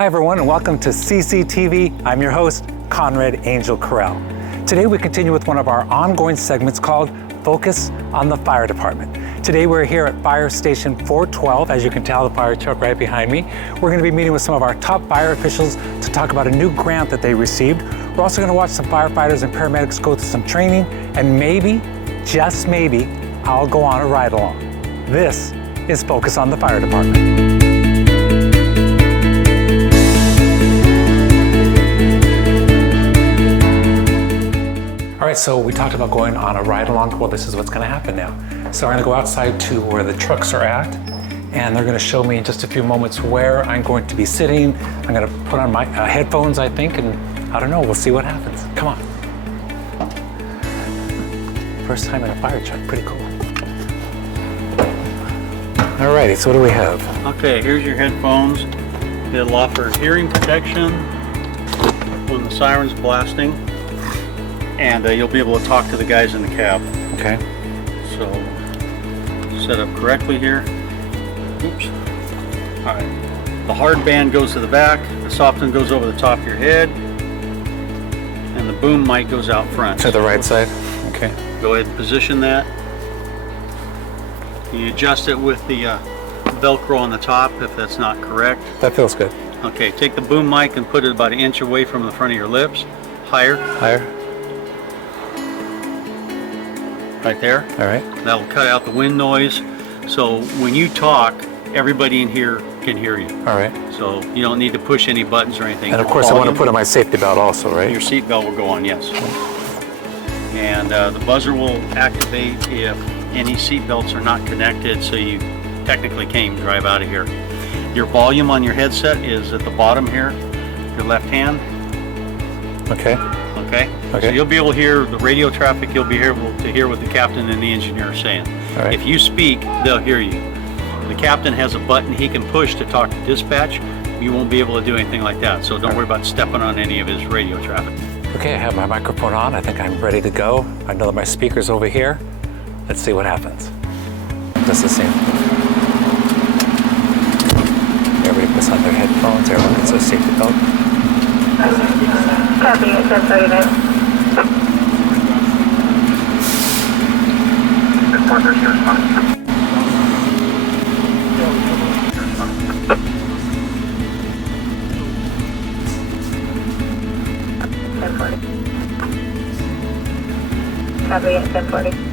Hi everyone and welcome to CCTV. I'm your host, Conrad Angel Corral. Today we continue with one of our ongoing segments called Focus on the Fire Department. Today we're here at Fire Station 412. As you can tell, the fire truck right behind me. We're going to be meeting with some of our top fire officials to talk about a new grant that they received. We're also going to watch some firefighters and paramedics go through some training, and maybe, just maybe, I'll go on a ride along. This is Focus on the Fire Department. All right, so we talked about going on a ride along. Well, this is what's gonna happen now. So I'm gonna go outside to where the trucks are at, and they're gonna show me in just a few moments where I'm going to be sitting. I'm gonna put on my headphones, I think, and I don't know, we'll see what happens. Come on. First time in a fire truck, pretty cool. All righty, so what do we have? Okay, here's your headphones. It'll offer hearing protection when the siren's blasting. And you'll be able to talk to the guys in the cab. Okay. So, set up correctly here. Oops. All right. The hard band goes to the back, the soft one goes over the top of your head, and the boom mic goes out front. To the right side? Okay. Go ahead and position that. You adjust it with the Velcro on the top if that's not correct. That feels good. Okay, take the boom mic and put it about an inch away from the front of your lips. Higher. Higher. Right there. All right. That'll cut out the wind noise. So when you talk, everybody in here can hear you. All right. So you don't need to push any buttons or anything. And of course I want to put on my safety belt also, right? Your seat belt will go on, yes. And the buzzer will activate if any seat belts are not connected, so you technically can't even drive out of here. Your volume on your headset is at the bottom here, your left hand. Okay. Okay. So you'll be able to hear the radio traffic, you'll be able to hear what the captain and the engineer are saying. All right. If you speak, they'll hear you. The captain has a button he can push to talk to dispatch. You won't be able to do anything like that, so don't worry about stepping on any of his radio traffic. Okay, I have my microphone on. I think I'm ready to go. I know that my speaker's over here. Let's see what happens. Just the same. Everybody puts on their headphones. Everyone gets a safety belt. Copy, it's 1039. Reporters, your response. 1040. Copy, it's 1040.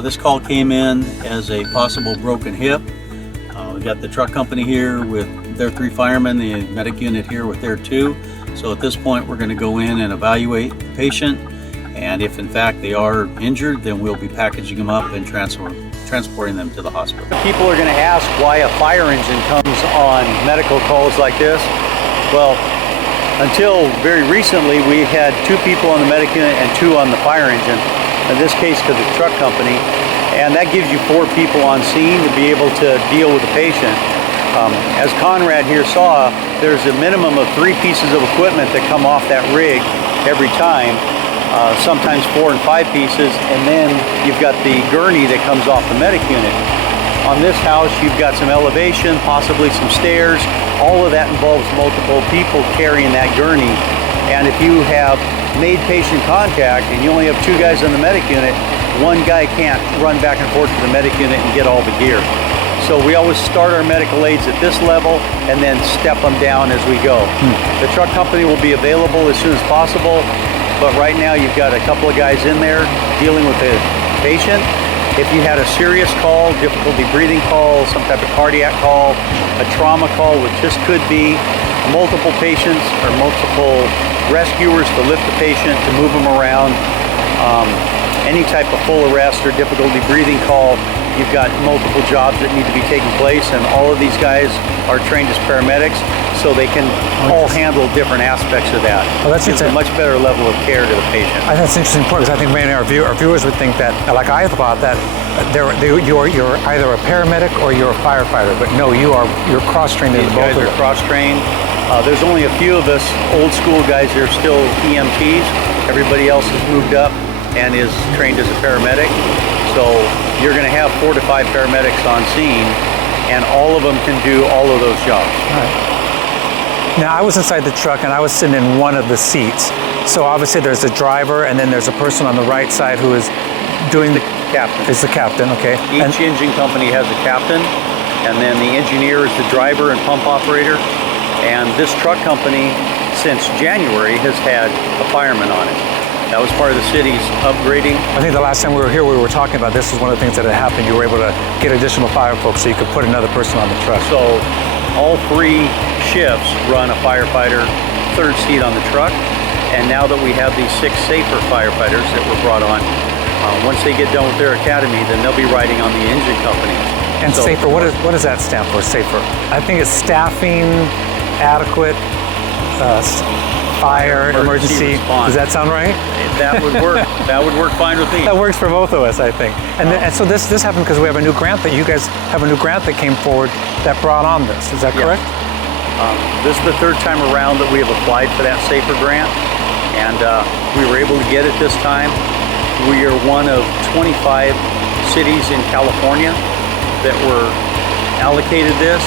This call came in as a possible broken hip. We got the truck company here with their 3 firemen, the medic unit here with their 2. So at this point we're going to go in and evaluate the patient, and if in fact they are injured, then we'll be packaging them up and transporting them to the hospital. People are going to ask why a fire engine comes on medical calls like this. Well, until very recently we had 2 people on the medic unit and 2 on the fire engine. In this case for the truck company, and that gives you 4 people on scene to be able to deal with the patient. As Conrad here saw, there's a minimum of 3 pieces of equipment that come off that rig every time, sometimes 4 and 5 pieces, and then you've got the gurney that comes off the medic unit. On this house, you've got some elevation, possibly some stairs. All of that involves multiple people carrying that gurney, and if you have made patient contact and you only have 2 guys on the medic unit, 1 guy can't run back and forth to the medic unit and get all the gear. So we always start our medical aids at this level and then step them down as we go. The truck company will be available as soon as possible. but right now you've got a couple of guys in there dealing with the patient. If you had a serious call, difficulty breathing call, some type of cardiac call, a trauma call, which just could be multiple patients or multiple rescuers to lift the patient, to move them around, any type of full arrest or difficulty breathing call, you've got multiple jobs that need to be taking place, and all of these guys are trained as paramedics, so they can all handle different aspects of that. Well, that's Gives a much better level of care to the patient. I think that's an interesting point, because I think many of our viewers would think that, like I thought, that you're either a paramedic or you're a firefighter, but no, you're cross-trained in both of them. These guys are cross-trained. There's only a few of us old school guys that are still EMTs. Everybody else has moved up and is trained as a paramedic. So you're going to have 4 to 5 paramedics on scene, and all of them can do all of those jobs. All right. Now, I was inside the truck and I was sitting in one of the seats. So obviously there's a driver, and then there's a person on the right side who is doing the Captain. Is the captain, okay. Each engine company has a captain, and then the engineer is the driver and pump operator. And this truck company, since January, has had a fireman on it. That was part of the city's upgrading. I think the last time we were here, we were talking about this was one of the things that had happened. You were able to get additional fire folks so you could put another person on the truck. So all 3 shifts run a firefighter, 3rd seat on the truck. And now that we have these 6 safer firefighters that were brought on, once they get done with their academy, then they'll be riding on the engine companies. And so, safer, what does that stand for, safer? I think it's staffing, adequate, fire, emergency. Response. Does that sound right? That would work. That would work fine with me. That works for both of us, I think. And so this happened because we have a new grant that you guys have a new grant that came forward that brought on this. Is that correct? This is the 3rd time around that we have applied for that SAFER grant, and we were able to get it this time. We are one of 25 cities in California that were allocated this.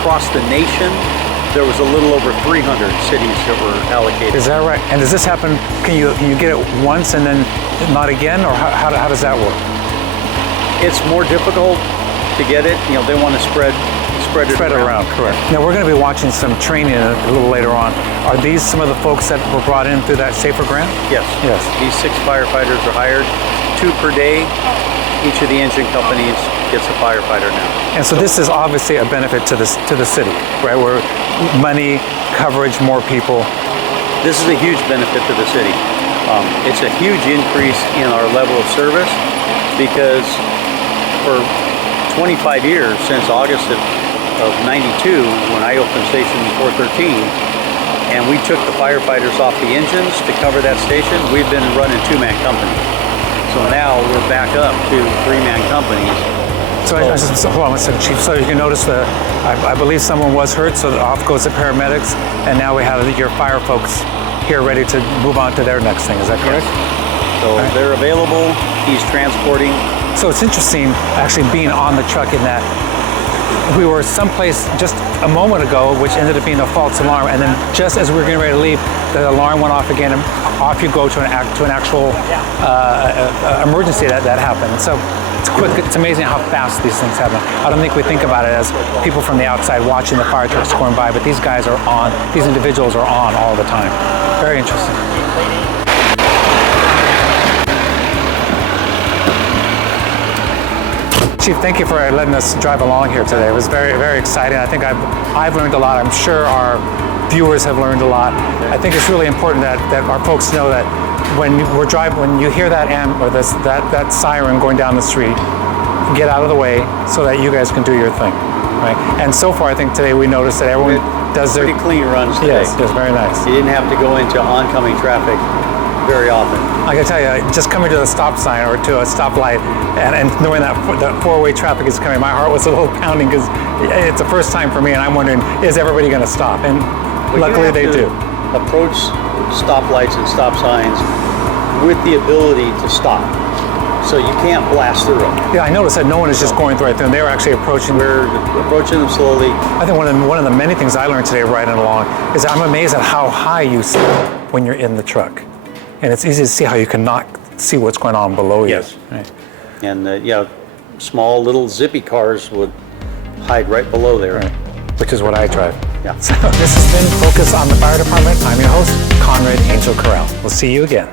Across the nation, there was a little over 300 cities that were allocated. Is that right? And does this happen, can you get it once and then not again, or how does that work? It's more difficult to get it. You know, they want to spread it around. Correct. Now we're going to be watching some training a little later on. Are these some of the folks that were brought in through that SAFER grant? Yes. Yes. These 6 firefighters are hired, 2 per day. Each of the engine companies gets a firefighter now. And so this is obviously a benefit to the city, right? Where money, coverage, more people. This is a huge benefit to the city. It's a huge increase in our level of service, because for 25 years, since August of 92, when I opened station 413, and we took the firefighters off the engines to cover that station, we've been running 2-man companies. So now we're back up to 3-man companies. So hold on one second, Chief. So you can notice I believe someone was hurt, so off goes the paramedics, and now we have your fire folks here ready to move on to their next thing. Is that correct? Yes. So they're available. He's transporting. So it's interesting actually being on the truck in that we were someplace just a moment ago, which ended up being a false alarm, and then just as we were getting ready to leave, the alarm went off again, and off you go to an actual emergency that happened. So it's quick. It's amazing how fast these things happen. I don't think we think about it as people from the outside watching the fire trucks going by, but these guys are on. These individuals are on all the time. Very interesting. Chief, thank you for letting us drive along here today. It was very, very exciting. I think I've learned a lot. I'm sure our viewers have learned a lot. I think it's really important that our folks know that when we're driving, when you hear that that siren going down the street, get out of the way so that you guys can do your thing, right? And so far, I think today we noticed that everyone does their pretty clean runs today. Yes, very nice. You didn't have to go into oncoming traffic very often. I can tell you, just coming to the stop sign or to a stoplight and knowing that 4-way traffic is coming, my heart was a little pounding, because it's the first time for me, and I'm wondering, is everybody going to stop? And luckily they do. Approach stoplights and stop signs with the ability to stop. So you can't blast through them. Yeah, I noticed that no one is just going right through them. They were actually approaching. We're approaching them slowly. I think one of the many things I learned today riding along is I'm amazed at how high you see when you're in the truck. And it's easy to see how you cannot see what's going on below you. Yes. Right. And small little zippy cars would hide right below there. Right. Which is what I drive. Yeah. So this has been Focus on the Fire Department. I'm your host, Conrad Angel Corral. We'll see you again.